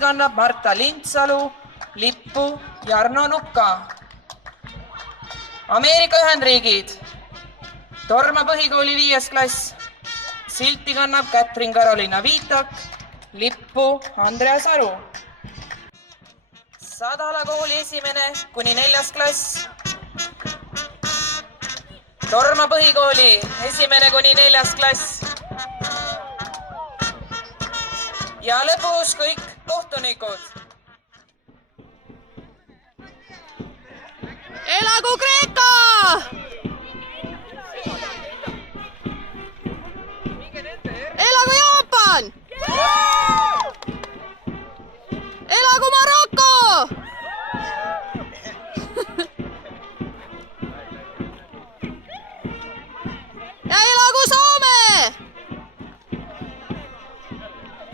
kannab Marta Lindsalu, lippu Jarno Nuka. Ameerika Ühendriigid, Torma põhikooli 5. klass, silti kannab Katrin Karolina Viitak, lippu Andreas Aru. Sadala kooli 1. kuni 4. klass, Torma põhikooli 1. kuni 4. klass ja lõpus kõik kohtunikud. Elagu Kreeka! Elagu Jaapan! Elagu Maroko! Ja elagu Soome!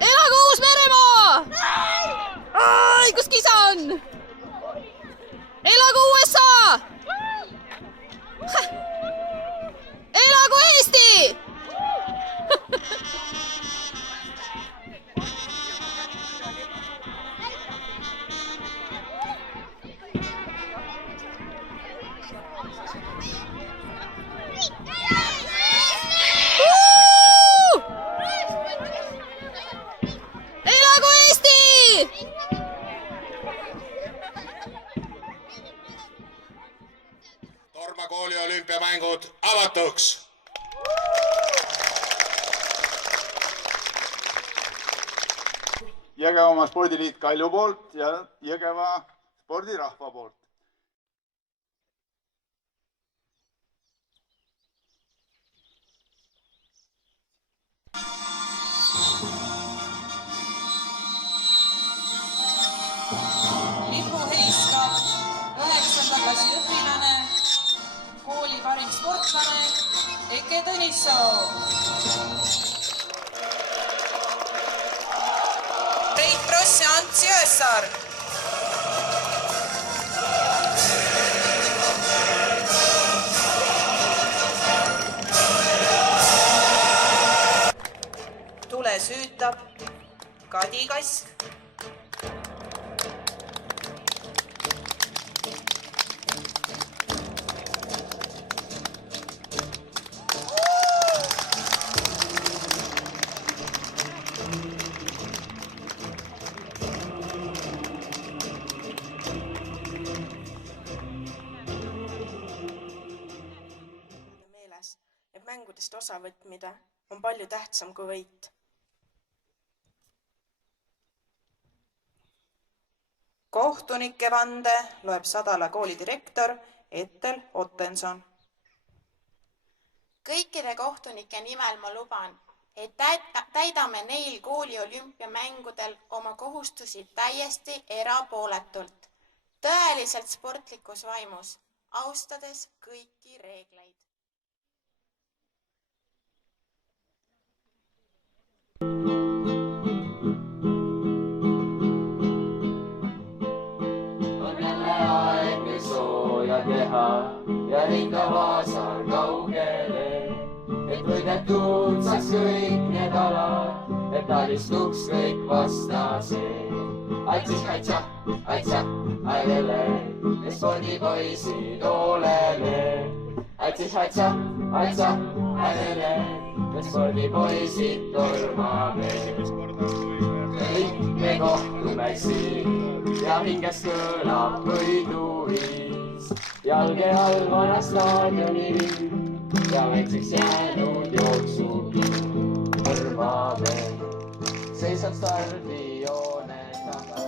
Elagu Uus-Meremaa! Ai, kus kisa on? Elagu USA! Elagu Eesti! Elagu Eesti! Torma kooli olümpiamängud avatuks. Jõgevamaa spordiliit Kalju poolt ja Jõgeva spordirahva poolt. Lipu heiskab 9. klassi õpilane, kooli parim sportlane Eke Tõnissoo. Reit Pross ja Ants Jõessaar. Tule süütab Kadi Kask. Et mängudest osavõtmine on palju tähtsam kui võit. Kohtunike vande loeb Sadala kooli direktor Ettel Ottenson. Kõikide kohtunike nimel ma luban, et täidame neil kooli olümpiamängudel oma kohustusi täiesti erapooletult, tõeliselt sportlikus vaimus, austades kõiki reegleid. On jälle aeg meil sooja teha ja rinda Vaasal kaugele, et võidetud saaks kõik need alad, et alistuks kõik vastased. Aitsa, ailele, me spordipoisid oleme. Aitsa, ailele, me spordipoisid tormame. Kõik me kohtume siin ja hinges kõlab võiduviis. Jalge all vana staadioni ring ja väikseks jäänud jooksukind. Arvame, seisab stardijoone taga.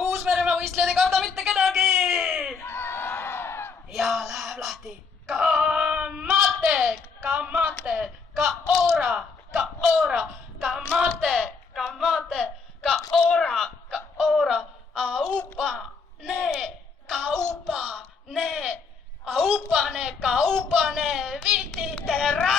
Uus-Meremaa võistlejad ei karda mitte kedagi. Ja läheb lahti. Kamate, kamate, kaora, kaora, kamate, kamate, kaora, kaora, aupane, kaupane, aupane, kaupane, vititera.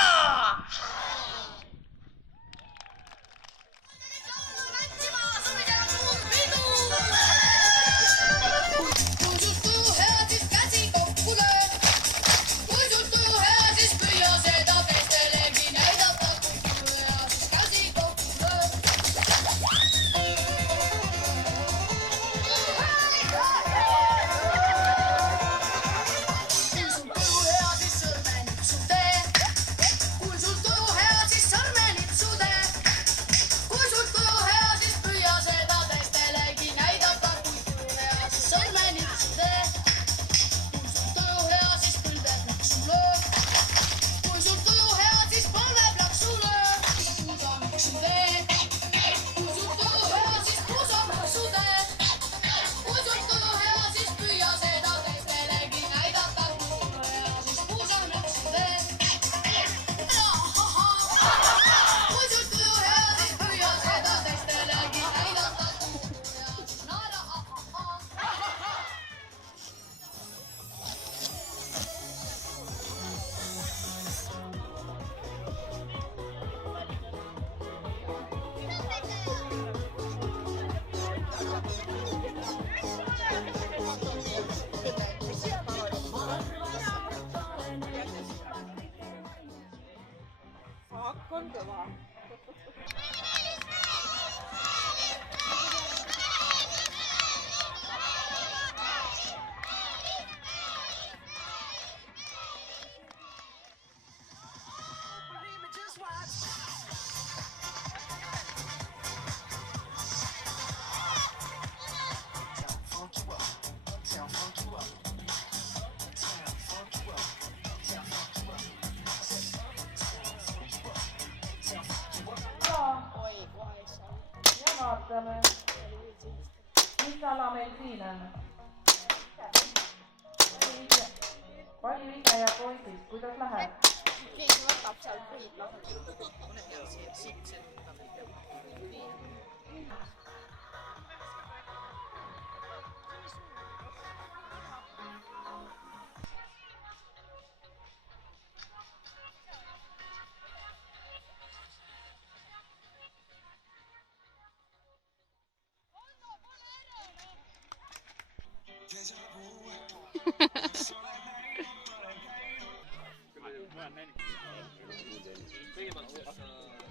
Vaatame, mis ala meil siin on. Palivise ja poisid, kuidas läheb? Keegi võtab seal puid lahti. Kõigepealt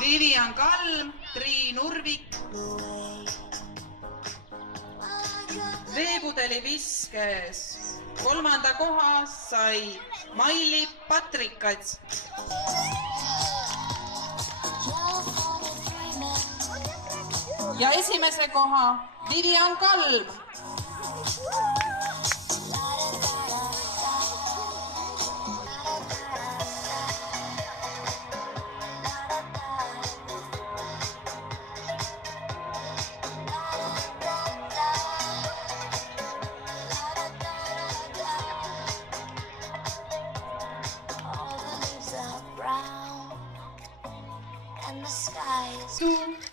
Vivian Kalm, Triin Urvik. Veepudeli viskes 3. koha sai Maili Patrikats. Ja esimese koha Vivian Kalm.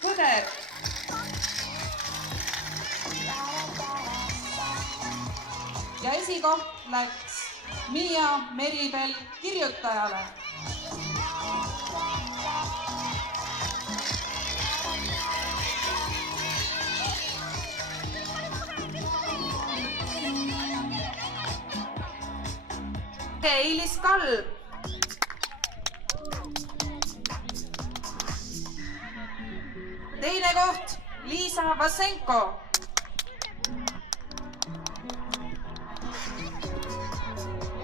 Põder. Ja esikoht läks Miia Meribel kirjutajale. Eilis Kalm. Teine koht Liisa Vasenko.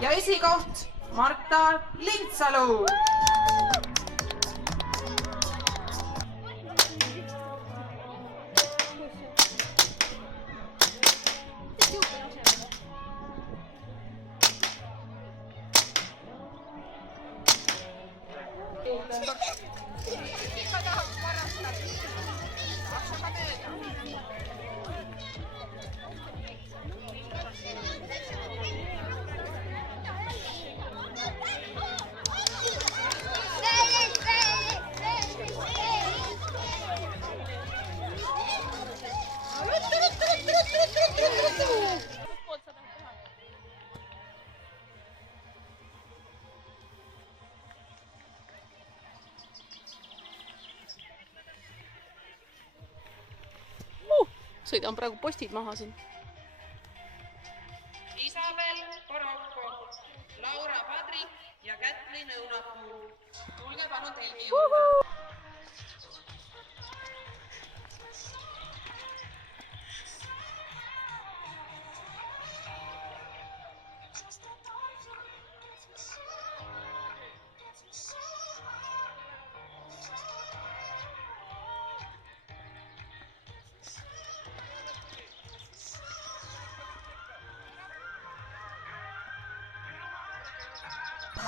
Ja esikoht Marta Lintsalu. Sõidan praegu postid maha siin. Isabel Porokko, Laura Padrik ja Kätlin Õunapuu. Tulge palun telgi juurde.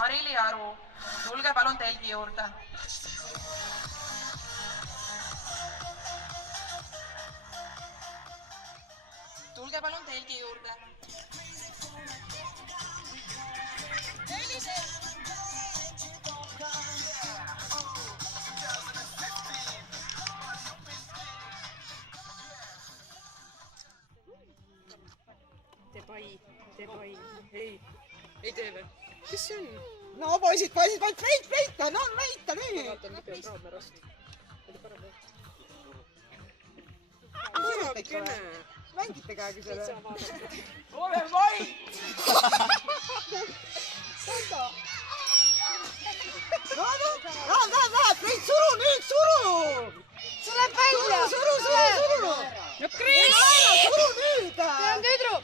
Marili Aru, tulge palun telgi juurde. Tulge palun telgi juurde. Tebai, ei tee või? Kes see on? No poisid, veita, no veita nüüd! Vaatan, mida on raamarast. Kurakene! Mängite käegi selle? Ole vait! Sanda! Näed, neid suru nüüd, suru! Tuleb välja! Suru! No Kris! Suru nüüd! See on tüdruk!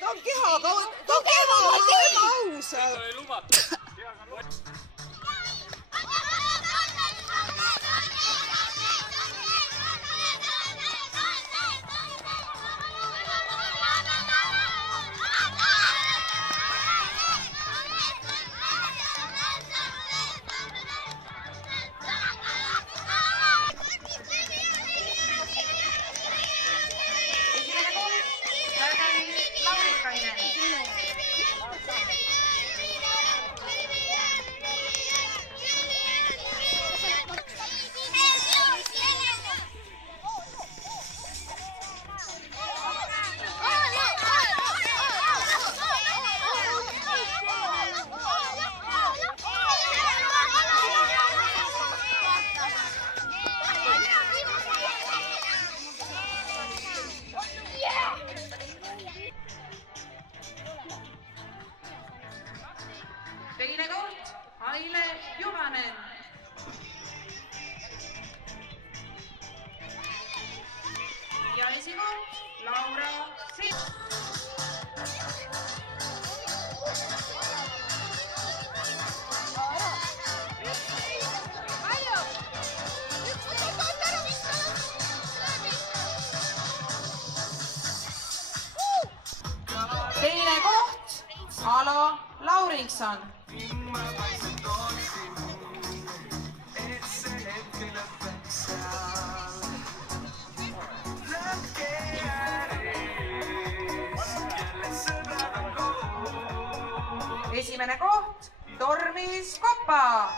Ta on kehaga, aus! Ei lubata. teine koht Aile Juhanen. Ja esikoht Laura Sitt. Teine koht Alo Laurinson. Esimene koht Tormis Kopa.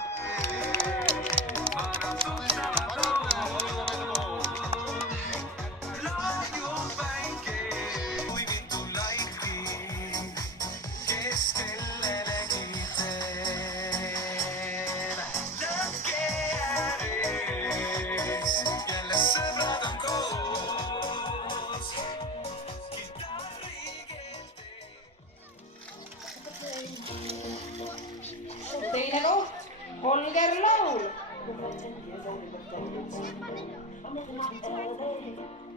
Teine koht Holger Laul.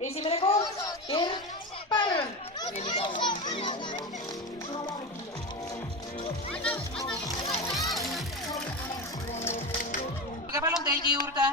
Esimene koht Gert Pärn. Tulge palun telgi juurde.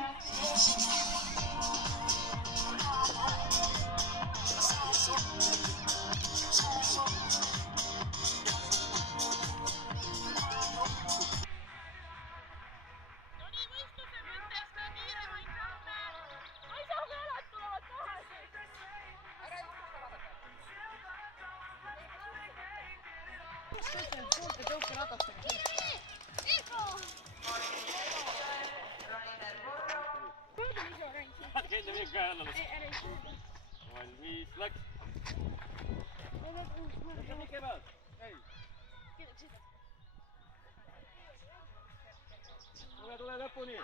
Valmis, läks. Tule lõpuni.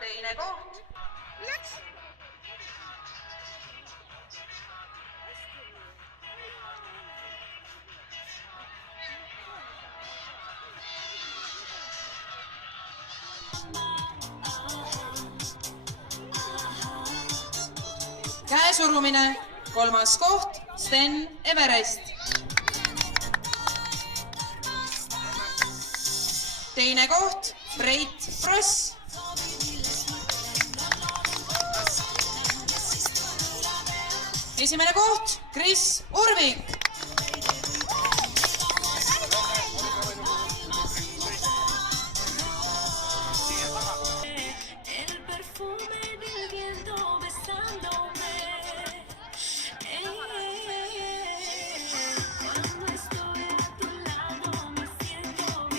Teine koht läks. Käesurumine, kolmas koht Sten Everest. Teine koht Freit Fross. Esimene koht Kris Urvik.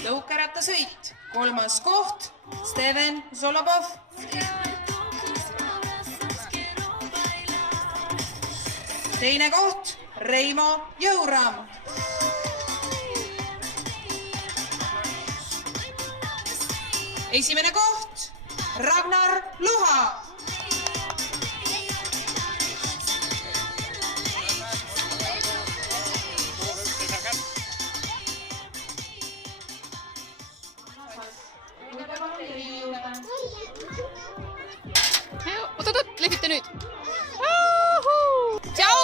Tõukerattasõit, kolmas koht Steven Zolobov. Teine koht Reimo Jõuram. Esimene koht Ragnar Luha. Oot, lehvita nüüd. Tšau!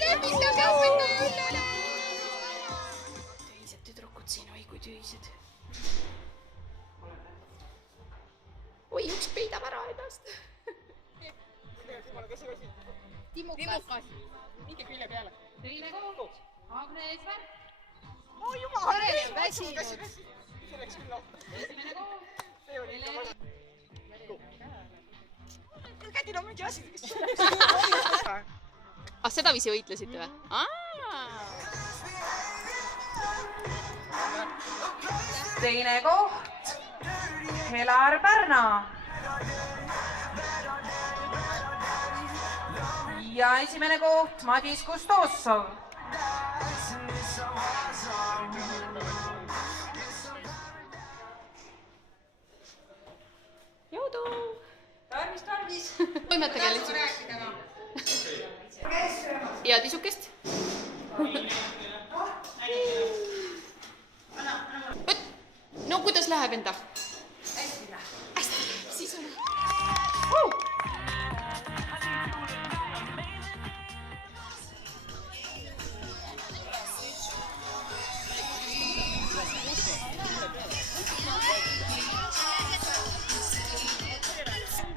Lehvita üle. Tühised tüdrukud siin, oi kui tühised. Oi, üks peidab ära ennast. Timukas. Minge külje peale. Teine koht Agnes Värk. Oh jumal, väsinud. Esimene koht Kädil on mingi asi. Sedaviisi võitlesite või? Teine koht Helar Pärna. Ja esimene koht Madis Kustossov. Jõudu! Tarvis! Toimetage lihtsalt. ja tisukest. No kuidas läheb enda? Hästi läheb. Hästi läheb, siis on.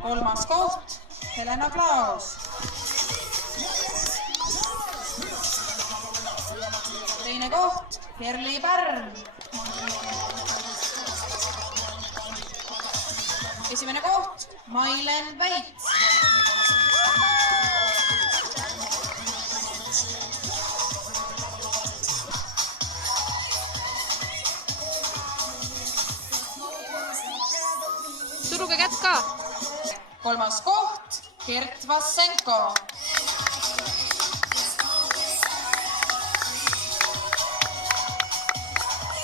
Kolmas koht, Helena Klaus. Teine koht, Kerli Pärn. Esimene koht, Mailen Väits. Suruge kätt ka. Kolmas koht, Gert Vassenko.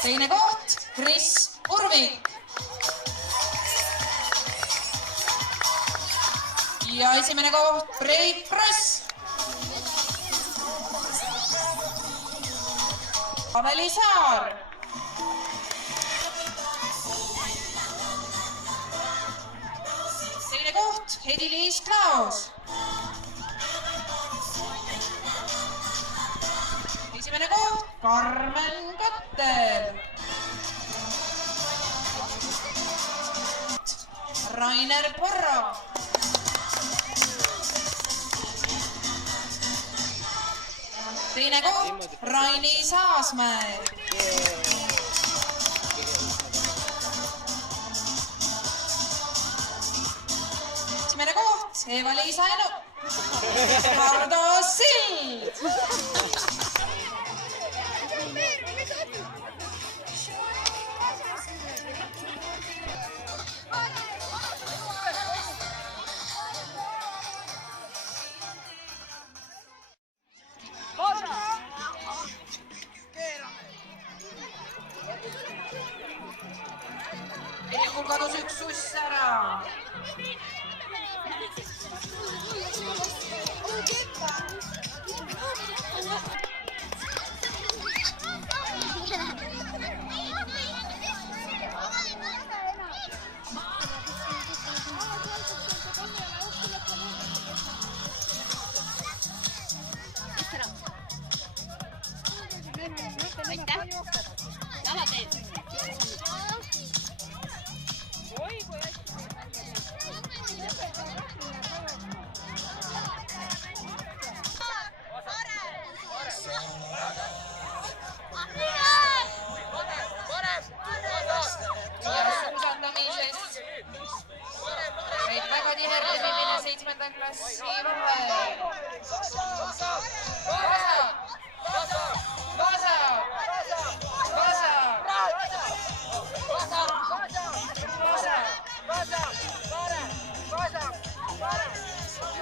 Teine koht, Kris Urvik. Ja esimene koht, Breit Kross. Aveli Saar. Teine koht, Hedi-Liis Klaus. Esimene koht, Karmen Katter. Rainer Porro. Teine koht, Raini Saasmäe. Esimene koht, Eva-Liisa Enu. Hardo Sild. Mul kadus üks suss ära.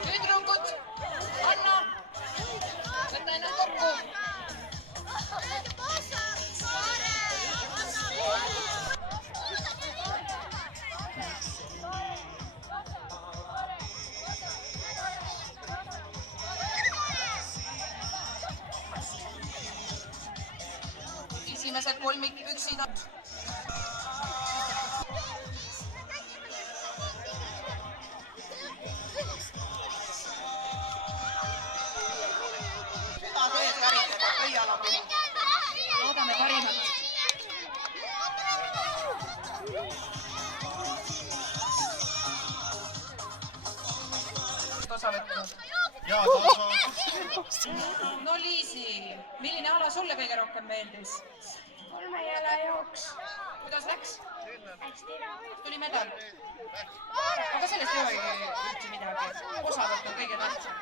Tüdrukud, Anna, võta ennast kokku. Esimesed kolmikpüksid on. Loodame parimat. Osa võtnud. No Liisi, milline ala sulle kõige rohkem meeldis? Kolmejalajooksu. Kuidas läks? Hästi. Tuli medal? Aga sellest ei olegi üldse midagi. Osavõtt on kõige tähtsam.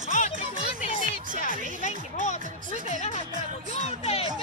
Vaata, kui Õnne teeb seal, ei mängi, vaata, kui Õnne läheb praegu juurde.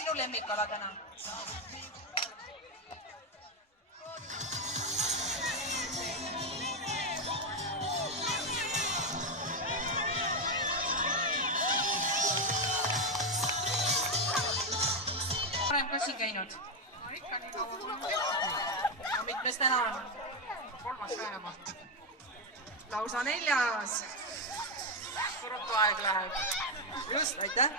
sinu lemmikala täna? Varem ka siin käinud? Mitmes täna on? 3. vähemalt. Lausa 4. Ruttu aeg läheb. Just, aitäh.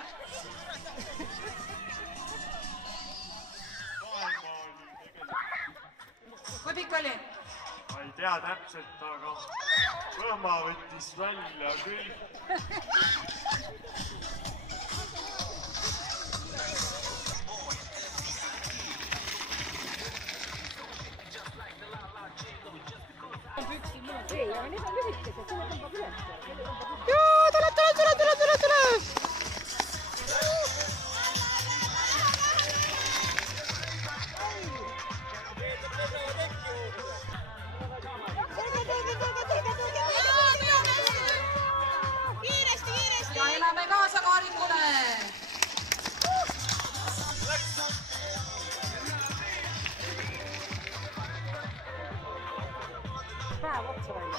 Kui pikk oli? Ma ei tea täpselt, aga kõhma võttis välja küll. Joo, tule! Ja elame kaasa Kaaringule! Päev otsa välja.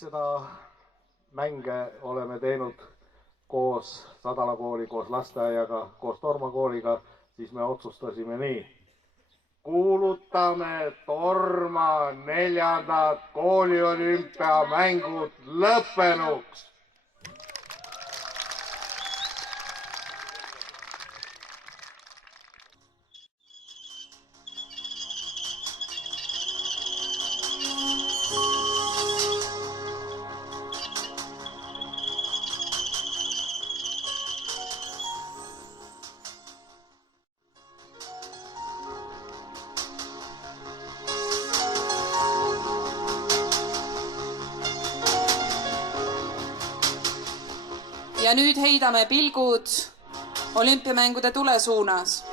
Seda mänge oleme teinud koos Sadala kooli, koos lasteaiaga, koos Torma kooliga, siis me otsustasime nii. Kuulutame Torma 4. kooliolümpiamängud lõppenuks. Ja nüüd heidame pilgud olümpiamängude tulesuunas,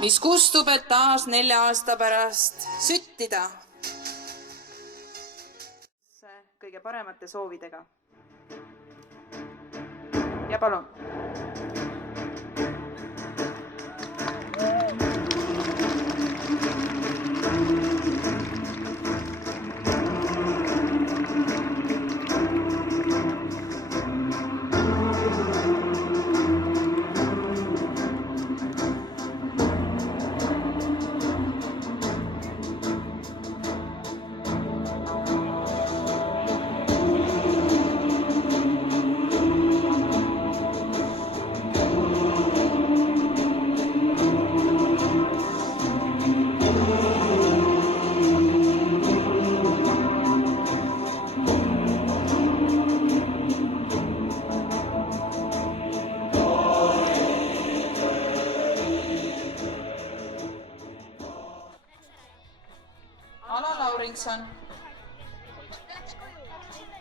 mis kustub, et taas 4 aasta pärast süttida. Kõige paremate soovidega. Ja palun.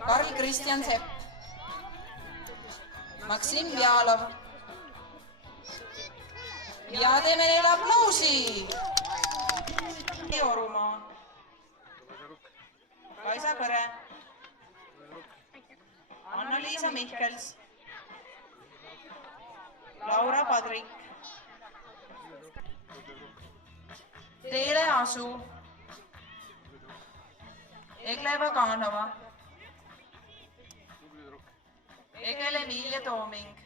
Karl-Kristjan Sepp, Maksim Vjalov, ja teeme neile aplausi. Orumaa. Kaisa Kõre. Anna-Liisa Mihkels. Laura Padrik. Teele Asu. Egleva Kaanova. Egele Vilja Tooming.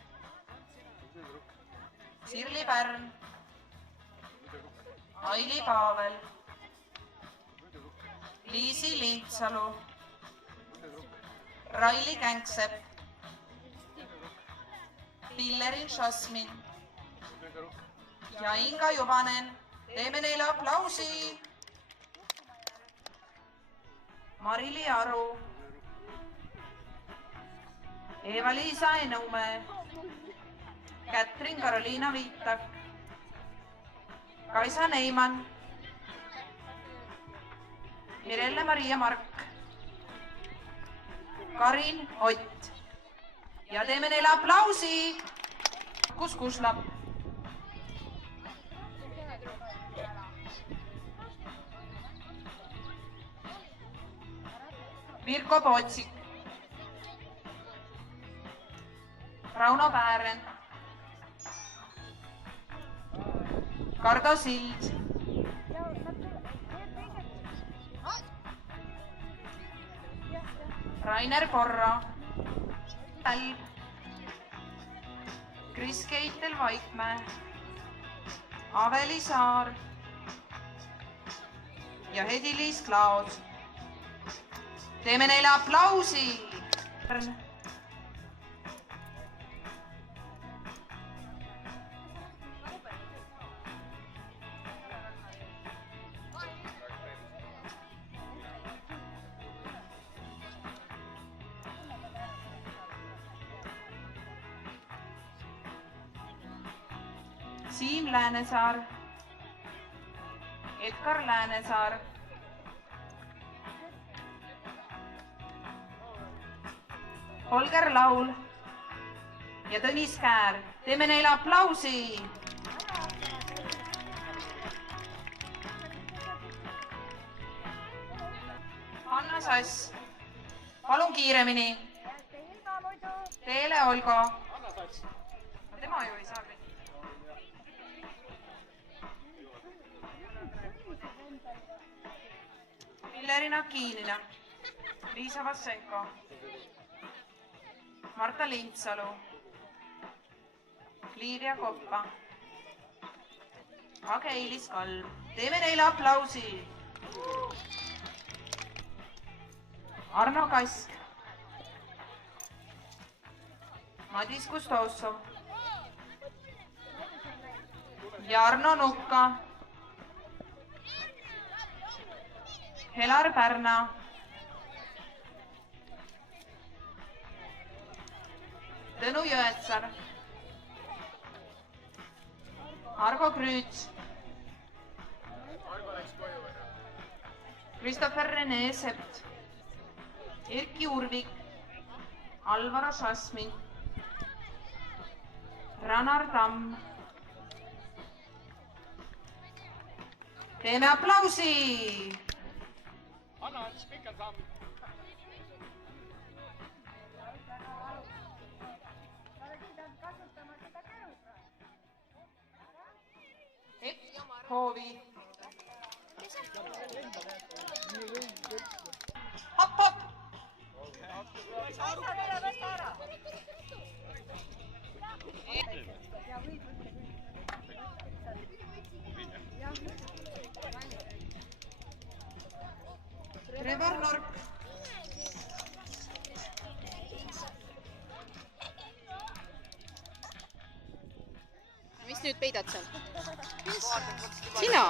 Sirli Pärn. Aili Paavel. Liisi Lindsalu. Raili Känksepp. Pillerin Šasmin. Ja Inga Juvanen. Teeme neile aplausi. Marili Aru. Eva-Liisa Enumäe. Kätrin Karoliina Viitak. Kaisa Neiman. Mirelle Maria Mark. Karin Ott. Ja teeme neile aplausi. Kus Kuslap. Virko Pootsik. Rauno Päären. Kardo Sild. Rainer Korra. Talv. Kris Keitel Vaikmäe. Aveli Saar. Ja Hedi-Liis Klaos. Teeme neile aplausi. Siim Läänesaar. Edgar Läänesaar. Holger Laul ja Tõnis Käär. Teeme neile aplausi. Hanna Sass. Palun kiiremini. Teele Olgo. Tema ju ei saa kõik. Pillerina Kiinina. Liisa Vassenko. Marta Lindsalu. Liivia Koppa. Age-Eilis Kalm. Teeme neile aplausi. Arno Kask. Madis Kustossov. Jarno Nukka. Helar Pärna. Tõnu Jõetsar. Argo Krüüts. Christopher Rene Sept. Erki Urvik. Alvaro Šasmin. Ranar Tamm. Teeme aplausi. Anna pikalt samm. Hoovi. Hopp, hopp. Trevor Nork. Mis nüüd peidad seal? Sina?